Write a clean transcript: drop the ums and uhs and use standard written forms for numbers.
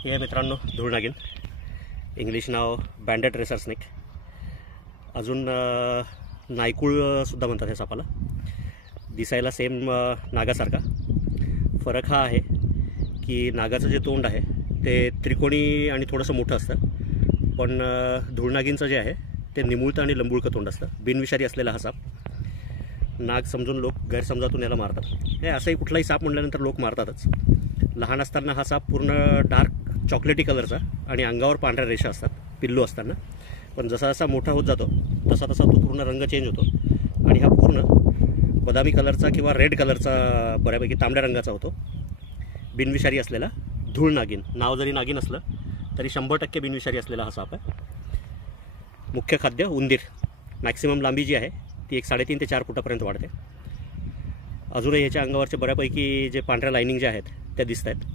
हे मित्रांनो धूळनागिन, इंग्लिश नाव banded racer snake. अजून नायकुळसुद्धा म्हणतात हे सापाला. दिसायला सेम नागासारखा. फरक हा आहे की नागाचं जे तोंड आहे ते त्रिकोणी आणि थोडंसं मोठं असतं, पण धूळनागिनचं जे आहे ते निमुळतं आणि लंबुळकं तोंड असतं. बिनविषारी असलेला हा साप. नाग समजून लोक गैरसमजातून याला मारतात. हे असंही कुठलाही साप म्हटल्यानंतर लोक मारतातच. लहान असताना हा साप पूर्ण डार्क चॉकलेटी कलरचा आणि अंगावर पांढऱ्या रेषा असतात पिल्लू असताना, पण जसा जसा मोठा होत जातो तसा तसा तो पूर्ण रंग चेंज होतो आणि हा पूर्ण बदामी कलरचा किंवा रेड कलरचा, बऱ्यापैकी तांबड्या रंगाचा होतो. बिनविषारी असलेला धूळनागिन. नाव जरी नागिन असलं तरी 100% बिनविषारी असलेला हा साप आहे. मुख्य खाद्य उंदीर. मॅक्सिमम लांबी जी आहे ती 3.5 ते 4 फुटापर्यंत वाढते. अजूनही ह्याच्या अंगावरचे बऱ्यापैकी जे पांढऱ्या लाईनिंग जे आहेत त्या दिसत आहेत.